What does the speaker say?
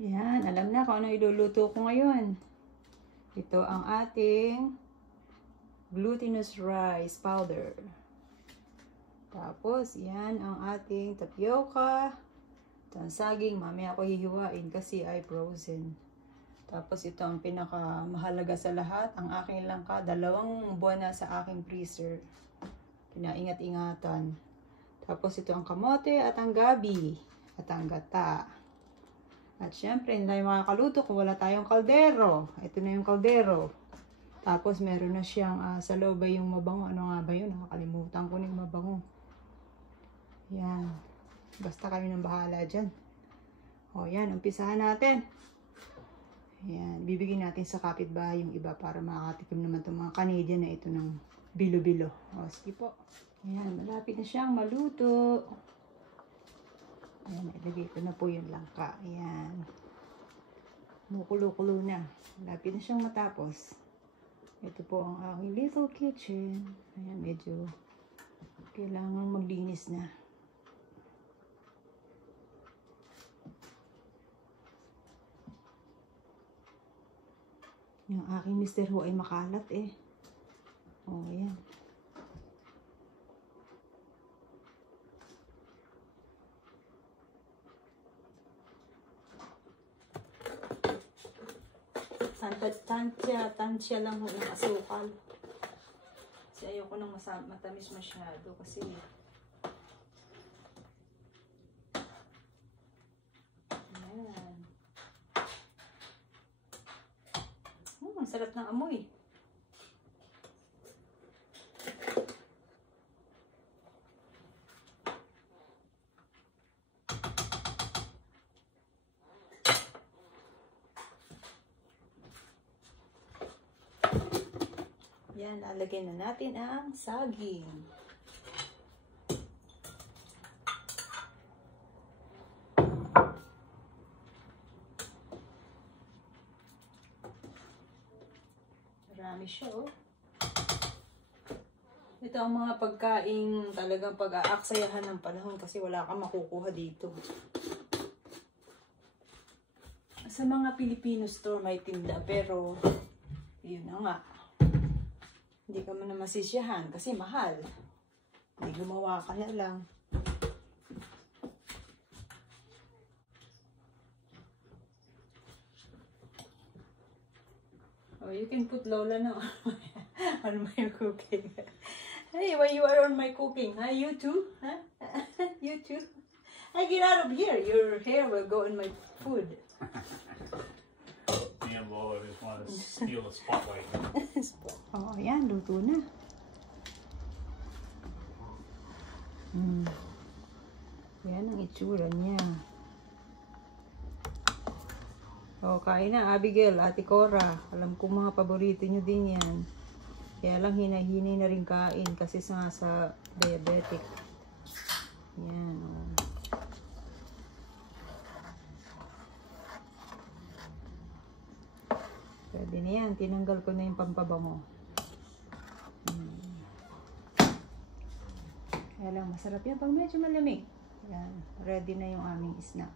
Yan, alam na kung ano iluluto ko ngayon. Ito ang ating glutinous rice powder. Tapos, yan ang ating tapioca. Ito ang saging, mamaya ako hihiwain kasi ay frozen. Tapos ito ang pinakamahalaga sa lahat, ang aking langka. 2 buwan na sa aking freezer. Pinaingat-ingatan. Tapos ito ang kamote at ang gabi at ang gata. At syempre, hindi tayo makakaluto kung wala tayong kaldero. Ito na yung kaldero. Tapos meron na siyang sa loob ay yung mabango. Ano nga ba yun? Nakakalimutan ko na yung mabango. Yan. Basta kami nang bahala dyan. O yan, umpisahan natin. Yan, bibigyan natin sa kapitbahay yung iba para makakatikim naman itong mga Canadian na ito ng bilo-bilo. O, sige po. Yan, malapit na siyang maluto. Ayan, ilagay ko na po yung langka. Ayan. Mukulo-kulo na. Malapit na siyang matapos. Ito po ang aking little kitchen. Ayan, medyo kailangan maglinis na. Yung aking Mr. Ho ay makalat eh. O, ayan. Tansya lang yung asukal. Kasi ayoko nang matamis masyado kasi ayan. Ang sarap ng amoy. Yan, lalagyan na natin ang saging. Marami siya, oh. Ito ang mga pagkain talagang pag-aaksayahan ng panahon kasi wala kang makukuha dito. Sa mga Filipino store may tinda pero yun na nga. Hindi ka man na masisiyahan kasi mahal. Hindi gumawa ka na lang. Oh, you can put Lola now on my cooking. Hey, why you are on my cooking? Huh? You too? Huh? You too? I get out of here. Your hair will go in my food. Me and Lola just want to steal the spotlight. Oh, ayan. Luto na. Yan ang itsura niya. Oh, kain na, Abigail, Ate Cora. Alam ko mga paborito nyo din yan. Kaya lang hinahinay na rin kain kasi sa diabetic. Yan, oh. Pwede na yan. Tinanggal ko na yung pampabango. Kaya lang, masarap yan pag medyo malamig. Yan, ready na yung aming snack.